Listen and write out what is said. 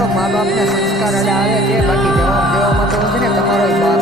તો મા બાપના સંસ્કાર અડા આવે છે, બાકી જવાબ દેવામાં તો છે ને તમારો બાપ